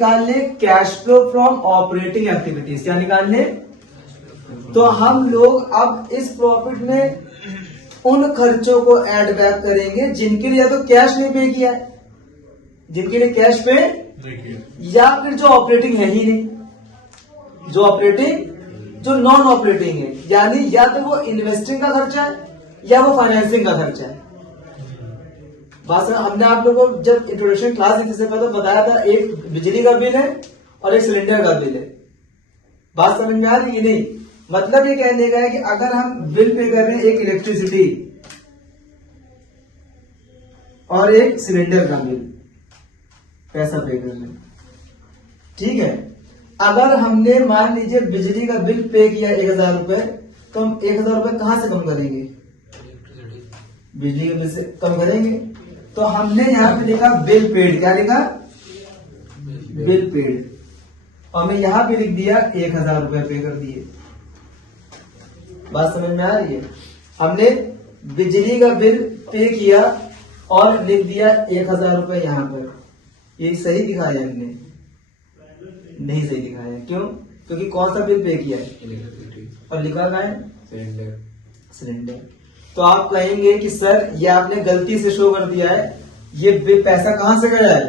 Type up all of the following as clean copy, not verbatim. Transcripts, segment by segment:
निकाल लें cash flow from operating activities. क्या निकाल लें? तो हम लोग अब इस प्रॉफिट में उन खर्चों को ऐड बैक करेंगे जिनके लिए या तो कैश नहीं पे किया है, जिनके लिए कैश पे, या फिर जो ऑपरेटिंग है ही नहीं, जो ऑपरेटिंग, जो नॉन ऑपरेटिंग है, यानी या तो वो इन्वेस्टिंग का खर्चा है या वो फाइनेंसिंग का खर्चा है। बात समझ? हमने आप लोगों को जब इंट्रोडक्शन क्लास दी थी पहले बताया था एक बिजली का बिल है और एक सिलेंडर का बिल है। बात समझ में आ रही है? नहीं, मतलब ये कहने का है कि अगर हम बिल पे कर रहे हैं एक इलेक्ट्रिसिटी और एक सिलेंडर का बिल, पैसा पे कर रहे हैं, ठीक है। अगर हमने मान लीजिए बिजली का बिल पे किया 1000 रुपए, तो हम 1000 रुपए कहां से कम करेंगे? बिजली के बिल से कम करेंगे। तो हमने यहां पे लिखा बिल पेड। क्या लिखा? Bill paid. और मैं यहां पे लिख दिया 1000 रुपए पे कर दिए। बात समझ में आ रही है? हमने बिजली का बिल पे किया और लिख दिया 1000 रुपए यहां पर। ये सही दिखाया हमने? नहीं सही दिखाया। क्यों? क्योंकि कौन सा बिल पे किया है और लिखा क्या है? सिलेंडर। तो आप कहेंगे कि सर ये आपने गलती से शो कर दिया है, ये बिल पैसा कहां से गया है?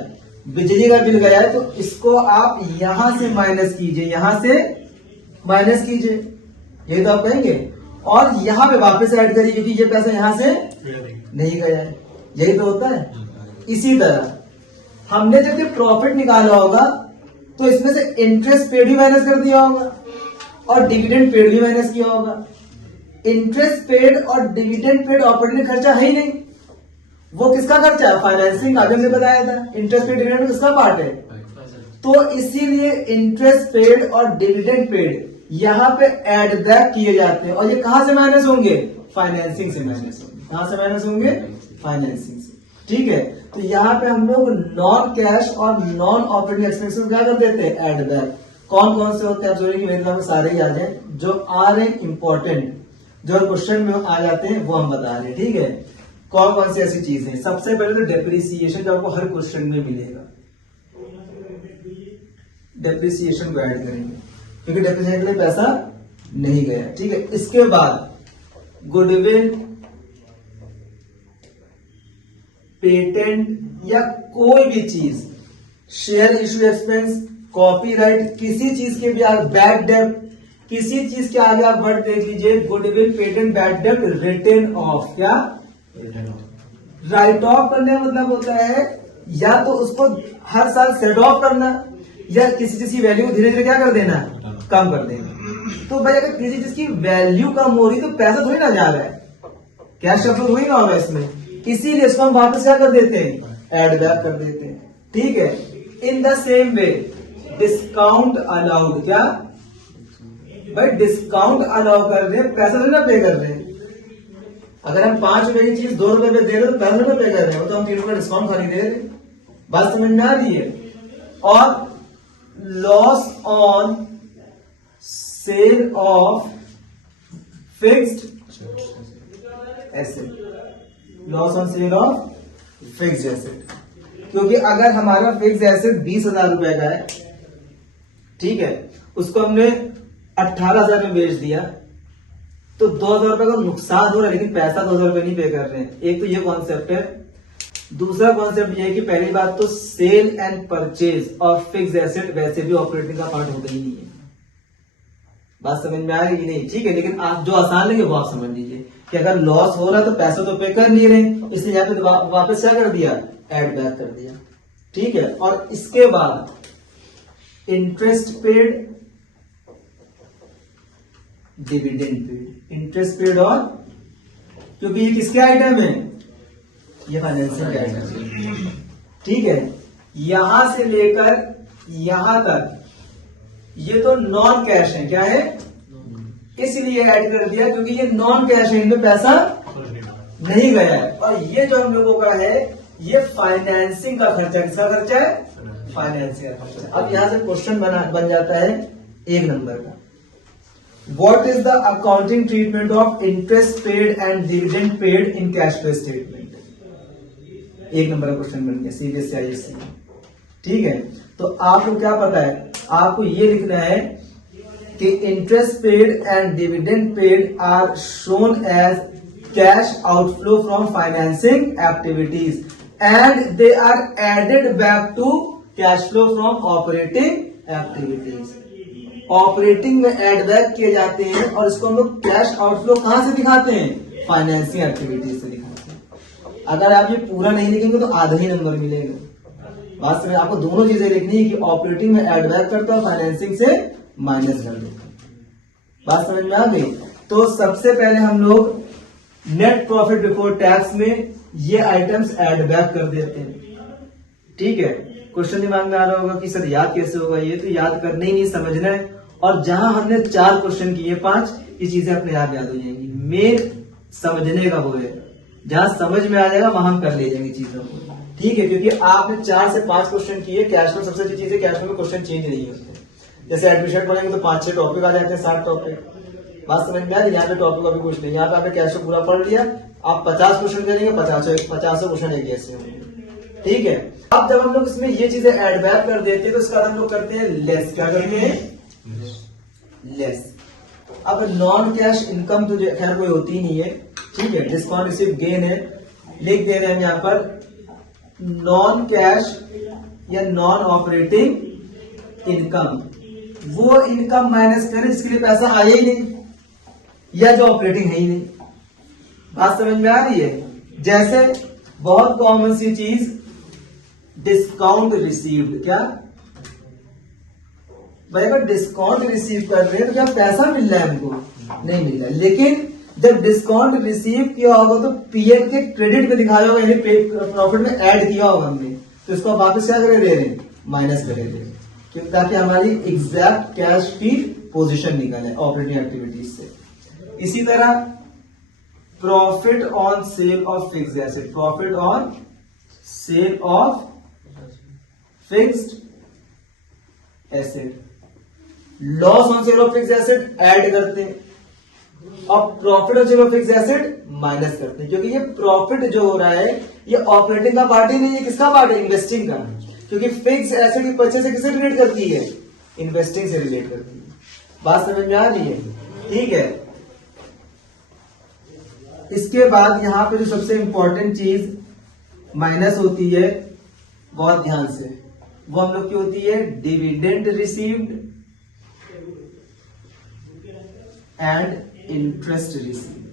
बिजली का बिल गया है, तो इसको आप यहां से माइनस कीजिए, यहां से माइनस कीजिए, यही तो आप कहेंगे। और यहां पे वापस ऐड करिए क्योंकि ये पैसा यहां से नहीं गया है। यही तो होता है। इसी तरह हमने जब ये प्रॉफिट निकाला होगा तो इसमें से इंटरेस्ट पेड भी माइनस कर दिया होगा और डिविडेंड पेड भी माइनस किया होगा। इंटरेस्ट पेड और डिविडेंड पेड ऑपरेटिंग खर्चा है ही नहीं, वो किसका खर्चा है? फाइनेंसिंग का। हमने बताया था इंटरेस्ट पेड डिविडेंड किसका पार्ट है। तो इसीलिए इंटरेस्ट पेड और डिविडेंड पेड यहां पे ऐड बैक किए जाते हैं। और ये कहां से माइनस होंगे? फाइनेंसिंग से माइनस होंगे। कहां से माइनस होंगे? फाइनेंसिंग से। ठीक है। तो यहां पे हम लोग नॉन कैश और नॉन ऑपरेटिंग एक्सपेंसेस क्या कर देते हैं? Add back. कौन कौन से होते हैं? आप जरूरी कि मेरे नाम सारे ही आ जाए, जो आर एन इंपॉर्टेंट, जो क्वेश्चन में आ जाते हैं वो हम बता रहे हैं। ठीक है। कौन कौन सी ऐसी चीजें? सबसे पहले तो डेप्रिसिएशन, जो आपको हर क्वेश्चन में मिलेगा, डेप्रिसिएशन को ऐड करेंगे क्योंकि डेप्रिसिएशन के लिए पैसा नहीं गया। ठीक है। इसके बाद गुडविल, पेटेंट या कोई भी चीज, शेयर इशू एक्सपेंस, कॉपीराइट, किसी चीज के भी आगे, बैड डेप्ट, किसी चीज के आगे आप वर्ड देख लीजिए, गुडविल, पेटेंट, बैड डेप्ट, रिटर्न ऑफ। क्या? राइट ऑफ करने का मतलब होता है या तो उसको हर साल सेट ऑफ करना या किसी चीज की वैल्यू धीरे धीरे क्या कर देना? कम कर देना। तो भाई अगर किसी चीज की वैल्यू कम हो रही तो पैसा थोड़ी ना जा रहा है, कैश फ्लो थोड़ी ना हो रहा है इसमें, इसीलिए इसको हम वापस क्या कर देते हैं? ऐड बैक कर देते हैं। ठीक है। In the same way discount allowed. क्या भाई? डिस्काउंट अलाउ कर रहे हैं, पैसा थोड़ी ना पे कर रहे हैं। अगर हम 5 रुपए की चीज 2 रुपए में दे रहे हो तो 5 रुपए पे कर रहे हो, तो हम 3 रुपए डिस्काउंट खाली दे रहे हैं। बात समझ में आ रही है? और loss on sale of fixed asset, loss on sale of fixed asset, क्योंकि अगर हमारा फिक्स्ड एसेट 20,000 रुपए का है, ठीक है, उसको हमने 18,000 में बेच दिया तो 2,000 रुपए का नुकसान हो रहा है, लेकिन पैसा 2,000 रुपए नहीं पे कर रहे हैं। एक तो ये कॉन्सेप्ट है। दूसरा कॉन्सेप्ट ये है कि पहली बात तो sale and purchase of fixed asset वैसे भी ऑपरेटिंग का पार्ट होता ही नहीं है। बात समझ में आ रही है? नहीं। ठीक है। लेकिन आप जो आसान लेंगे वो आप समझ लीजिए कि अगर लॉस हो रहा है तो पैसा तो पे कर नहीं रहे, इसलिए यहाँ पे वापस क्या कर दिया? ऐड बैक कर दिया। ठीक है। और इसके बाद interest paid, dividend paid, interest paid, और क्योंकि ये किसके आइटम है? ये फाइनेंशियल आइटम। ठीक है। यहां से लेकर यहां तक ये तो नॉन कैश है। क्या है? इसलिए ऐड कर दिया क्योंकि ये नॉन कैश है, इनमें पैसा नहीं गया है। और ये जो हम लोगों का है ये फाइनेंसिंग का खर्चा। किसका खर्चा है? फाइनेंसिंग का खर्चा। अब यहां से क्वेश्चन बन जाता है 1 नंबर का। What is the accounting treatment of interest paid and dividend paid in cash flow statement? 1 number का क्वेश्चन बन गया, CBSE ISC। ठीक है। तो आपको क्या पता है, आपको ये लिखना है कि interest paid and dividend paid are shown as cash outflow from financing activities and they are added back to cash flow from operating activities. Operating में एड बैक किए जाते हैं और इसको हम लोग कैश आउटफ्लो कहां से दिखाते हैं, फाइनेंसिंग एक्टिविटीज से दिखाते हैं। अगर आप ये पूरा नहीं लिखेंगे तो आधा ही नंबर मिलेगा। बात समझ, आपको दोनों चीजें लिखनी है कि ऑपरेटिंग में एड बैक करता है, फाइनेंसिंग से माइनस कर देता है। बात समझ में आ गई। तो सबसे पहले हम लोग नेट प्रॉफिट बिफोर टैक्स में ये आइटम्स एड बैक कर देते हैं। ठीक है, क्वेश्चन दिमाग में आ रहा होगा कि सर याद कैसे होगा, ये तो याद करना ही नहीं, समझना है। और जहां हमने 4 क्वेश्चन किए 5, ये चीजें अपने आप याद हो जाएंगी। मेन समझने का वो है, जहां समझ में आ जाएगा वहां हम कर ले जाएंगे चीजों को। ठीक है, क्योंकि आपने 4 से 5 क्वेश्चन किए। कैश फ्लो सबसे अच्छी चीज है, कैश फ्लो में क्वेश्चन चेंज नहीं होते। जैसे एडमिशन पढ़ेंगे तो 5-6 टॉपिक आ जाते हैं, 7 टॉपिक। बात समझ में आ रही है। यहाँ पे टॉपिक अभी कुछ नहीं, यहाँ पे आपने कैश फ्लो पूरा पढ़ लिया। आप 50 क्वेश्चन करेंगे, 50 क्वेश्चन एक ऐसे होंगे। ठीक है, अब जब हम लोग इसमें ये चीजें एड बैक कर देते हैं तो इसका हम लोग करते हैं लेस। क्या करते हैं, लेस। अब नॉन कैश इनकम तो खैर कोई होती ही नहीं है। ठीक है, डिस्काउंट रिसीव गेन है, लिख दे रहे हैं यहाँ पर नॉन कैश या नॉन ऑपरेटिंग इनकम। वो इनकम माइनस करें जिसके लिए पैसा आया ही नहीं या जो ऑपरेटिंग है ही नहीं। बात समझ में आ रही है। जैसे बहुत कॉमन सी चीज डिस्काउंट रिसीव्ड। क्या भाई, अगर डिस्काउंट रिसीव कर रहे हैं तो क्या पैसा मिल रहा है हमको, नहीं मिल रहा है। लेकिन जब डिस्काउंट रिसीव किया होगा तो पीएल के क्रेडिट में दिखाया होगा, यानी प्रॉफिट में ऐड किया होगा हमने, तो इसको वापस क्या करे दे रहे हैं, माइनस करे दे रहे हैं, क्योंकि ताकि हमारी एग्जैक्ट कैश की पोजीशन निकले ऑपरेटिंग एक्टिविटीज से। इसी तरह profit on sale of fixed asset, profit on sale of fixed asset, loss on sale of fixed asset add करते हैं और profit on sale of fixed asset minus करते हैं। क्योंकि ये प्रॉफिट जो हो रहा है ये ऑपरेटिंग का पार्ट ही नहीं है, किसका पार्ट है, इन्वेस्टिंग का। क्योंकि फिक्स्ड एसेट की परचेज से किससे रिलेट करती है, इन्वेस्टिंग से रिलेट करती है। बात समझ में आ रही है। ठीक है, इसके बाद यहां पे जो सबसे इंपॉर्टेंट चीज माइनस होती है, बहुत ध्यान से, वो हम लोग की होती है dividend received and interest received.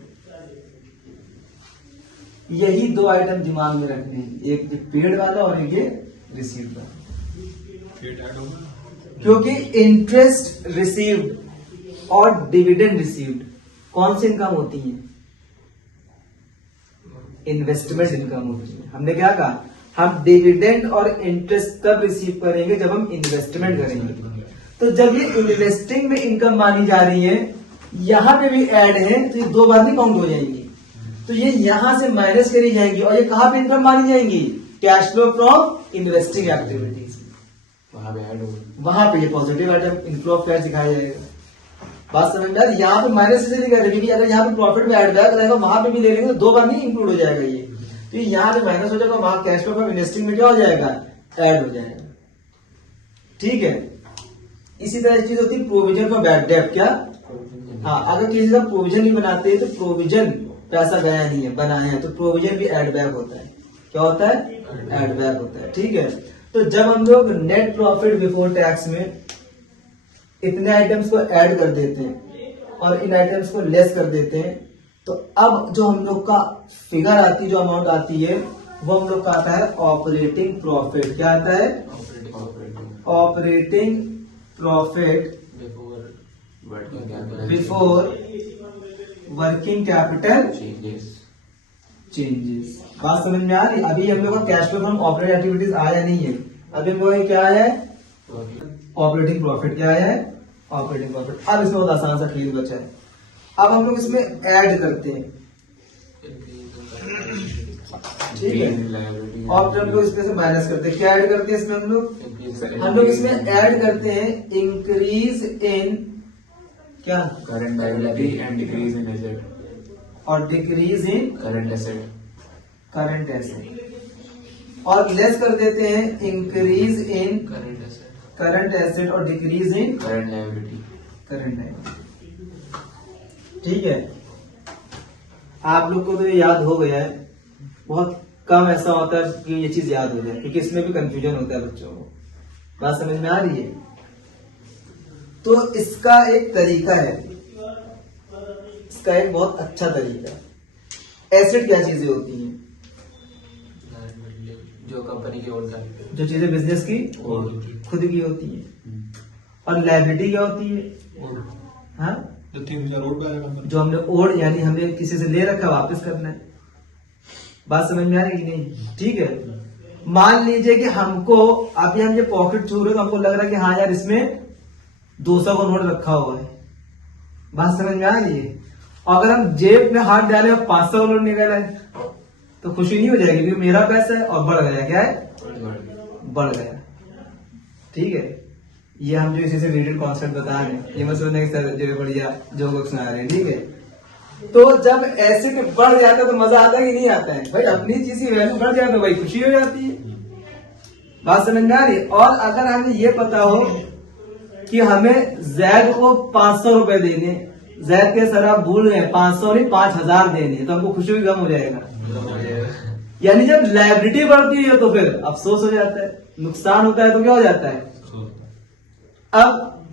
यही 2 आइटम दिमाग में रखने हैं, एक पेड वाला और एक ये रिसीव्ड वाला। क्योंकि इंटरेस्ट रिसीव्ड और डिविडेंड रिसीव्ड कौन सी इनकम होती है, इन्वेस्टमेंट इनकम होती है। हमने क्या कहा, हम डिविडेंड और इंटरेस्ट तब रिसीव करेंगे जब हम इन्वेस्टमेंट करेंगे। तो जब ये इन्वेस्टिंग में इनकम मानी जा रही है, यहां पे भी ऐड है, तो ये 2 बार नहीं काउंट हो जाएंगी। तो ये यहां से माइनस करी जाएंगी और ये कहां पे इनकम मानी जाएंगी, cash flow from investing activities. वहां पे ऐड होगा, वहां पे ये positive item inflow of cash दिखाया जाएगा। बात समझ में आ रही है। यहाँ पे माइनस इसलिए नहीं कर रहे क्योंकि अगर यहाँ पे प्रॉफिट में ऐड बैक रहेगा वहां पे भी ले लेंगे तो 2 बार नहीं इंक्लूड हो जाएगा ये। तो यहाँ पे माइनस हो जाएगा, वहां कैश फ्लो फ्रॉम इन्वेस्टिंग में क्या हो जाएगा, ऐड हो जाएगा। ठीक है, इसी तरह चीज होती है प्रोविजन फॉर बैड डेट। क्या, हाँ, अगर किसी का प्रोविजन नहीं बनाते तो प्रोविजन पैसा गया नहीं है, बनाया है, तो प्रोविजन भी एड बैक होता है। क्या होता है, एड बैक होता है। ठीक है, तो जब हम लोग नेट प्रॉफिट बिफोर टैक्स में इतने आइटम्स को ऐड कर देते हैं और इन आइटम्स को लेस कर देते हैं, तो अब जो हम लोग का फिगर आती है, जो अमाउंट आती है, वो हम लोग का आता है ऑपरेटिंग प्रॉफिट। क्या आता है, operating profit before working capital changes. बात समझ में आ रही। अभी हम लोग का cash flow from operating activities आया नहीं है, अभी हम लोग क्या आया है, ऑपरेटिंग प्रॉफिट। क्या आया है, ऑपरेटिंग प्रॉफिट। अब इसमें बहुत आसान सा खेल बचा है। अब हम लोग इसमें ऐड करते हैं, ठीक है, और जब हम लोग इसमें से माइनस करते हैं, क्या ऐड करते हैं इसमें हम लोग इसमें ऐड करते हैं इंक्रीज इन क्या, current liability and decrease in asset और decrease in current asset. Current asset. और लेस कर देते हैं increase in current asset, current asset और decrease in current liability. Current liability. ठीक है, आप लोग को तो ये याद हो गया है। बहुत कम ऐसा होता है कि ये चीज याद हो जाए, क्योंकि इसमें भी कंफ्यूजन होता है बच्चों को। बात समझ में आ रही है? तो इसका एक तरीका है, इसका एक बहुत अच्छा तरीका है। एसेट क्या चीजें होती हैं? जो कंपनी की ओर जो चीजें बिजनेस की खुद की होती है। और लायबिलिटी क्या होती है? हाँ, जो हमने ओढ़ यानी हमने किसी से ले रखा वापस करना है। बात समझ में आ रही है कि नहीं? ठीक है, मान लीजिए कि हमको अभी हम ये पॉकेट छू रहे तो हमको लग रहा है कि हाँ यार इसमें 200 का नोट रखा हुआ है। बात समझ में आ रही है? अगर हम जेब में हाथ डाले और 500 का नोट निकल आए तो खुशी नहीं हो जाएगी, क्योंकि मेरा पैसा है और बढ़ गया। क्या है? बढ़ गया। ठीक है, ये हम जो इसी से रिलेटेड कॉन्सेप्ट बता रहे हैं, ये मत समझना कि सर जो बढ़िया जो कुछ सुना रहे हैं। ठीक है, तो जब एसेट बढ़ जाता है तो मजा आता है कि नहीं आता है? भाई अपनी चीज की वैल्यू बढ़ जाए तो भाई खुशी हो जाती है। बात समझ में आ रही है? और अगर हमें ये पता हो कि हमें जैद को 500 रुपए देने, जैद के सर आप भूल गए 500 नहीं 5000 देने, तो हमको खुशी भी कम हो जाएगा। यानी जब लायबिलिटी बढ़ती है तो फिर अफसोस हो जाता है, नुकसान होता है तो क्या हो जाता है? अब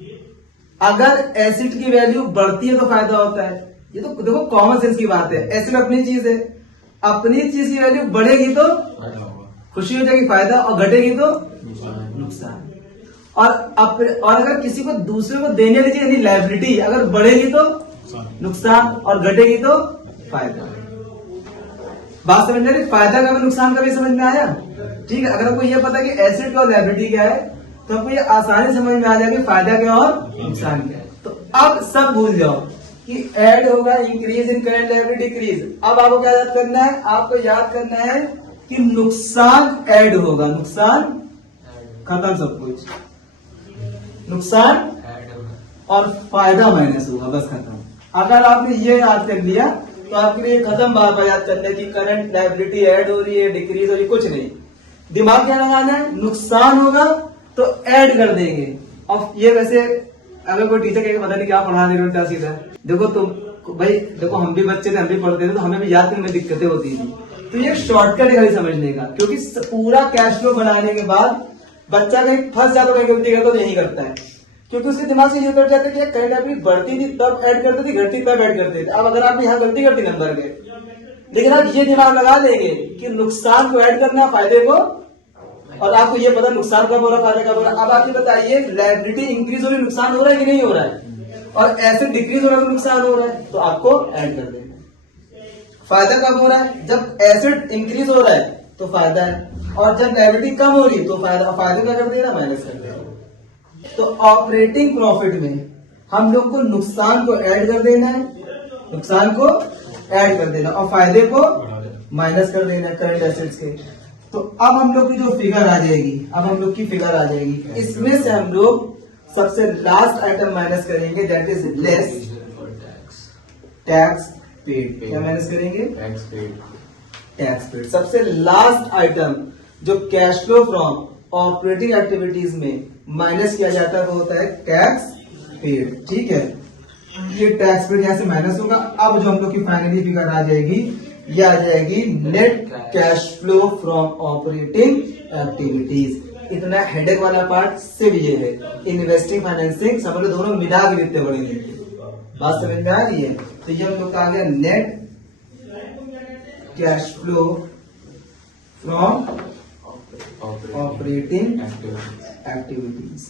अगर एसेट की वैल्यू बढ़ती है तो फायदा होता है। ये तो देखो कॉमन सेंस की बात है। एसेट अपनी चीज है, अपनी चीज की वैल्यू बढ़ेगी तो खुशी हो जाएगी, फायदा, और घटेगी तो नुकसान। और अगर किसी को दूसरे को देने वाली चीज यानी लायबिलिटी अगर बढ़ेगी तो नुकसान और घटेगी तो फायदा। बात समझ में आ रही? फायदा का भी नुकसान का भी समझ में आया? ठीक है, अगर आपको ये पता कि एसेट और लायबिलिटी क्या है तो आपको ये आसानी समझ में आ जाएगा फायदा क्या और नुकसान क्या है। तो अब सब भूल जाओ कि ऐड होगा increase in current liability decrease. अब आपको क्या याद करना है? आपको याद करना है कि नुकसान ऐड होगा, नुकसान खत्म सब कुछ, नुकसान और फायदा माइनस होगा, बस खत्म। अगर आपने ये याद कर लिया तो आपके लिए खत्म बात याद करना है कि करंट लायबिलिटी ऐड हो रही है डिक्रीज हो रही है, कुछ नहीं। दिमाग क्या लगाना है? नुकसान होगा तो ऐड कर देंगे। और ये वैसे अगर कोई टीचर कहेगा पता नहीं क्या पढ़ा दे रहे हो सीधा, देखो तुम भाई देखो हम भी बच्चे थे, हम भी पढ़ते थे तो हमें भी याद करने में दिक्कतें होती थी। तो ये शॉर्टकट है खाली समझने का, क्योंकि पूरा कैश फ्लो बनाने के बाद बच्चा कहीं फंस जाता है, कहीं गलती करता तो यही करता है, क्योंकि उसके दिमाग से ये कर जाता है कि कहीं ना कहीं बढ़ती थी तब ऐड करते थे, घटती तब ऐड करते थे। अब अगर आप यहाँ गलती करती नंबर के, लेकिन आप ये दिमाग लगा लेंगे कि नुकसान को ऐड करना फायदे को, और आपको ये पता नुकसान कब हो रहा है फायदा कब हो रहा है। अब आप ये बताइए लायबिलिटी इंक्रीज हो रही नुकसान हो रहा है कि नहीं हो रहा है, और ऐसे डिक्रीज हो रहा है तो नुकसान हो रहा है, तो आपको ऐड कर देना। फायदा कब हो रहा है? जब एसेट इंक्रीज हो रहा है तो फायदा है, और जब लायबिलिटी कम हो रही तो फायदा। फायदा क्या कर देना? माइनस कर देना। तो ऑपरेटिंग प्रॉफिट में हम लोग को नुकसान को ऐड कर देना है, नुकसान को ऐड कर देना और फायदे को माइनस कर देना है करंट एसेट्स के। तो अब हम लोग की जो फिगर आ जाएगी, अब हम लोग की फिगर आ जाएगी, इसमें से हम लोग सबसे लास्ट आइटम माइनस करेंगे, that is less tax paid. क्या माइनस करेंगे? Tax paid. टैक्स पेड सबसे लास्ट आइटम जो cash flow from operating activities में माइनस किया जाता है वो होता है टैक्स पेड। ठीक है, ये टैक्स पेड यहां से माइनस होगा। अब जो हम लोग की फाइनली फिगर आ जाएगी, ये आ जाएगी net cash flow from operating activities. इतना हेडेक वाला पार्ट सिर्फ ये है, इन्वेस्टिंग फाइनेंसिंग समझ लो दोनों मिला के लिखते बड़े। बात समझ में आ रही है? तो ये हम लोग का आ गया net cash flow from operating activities.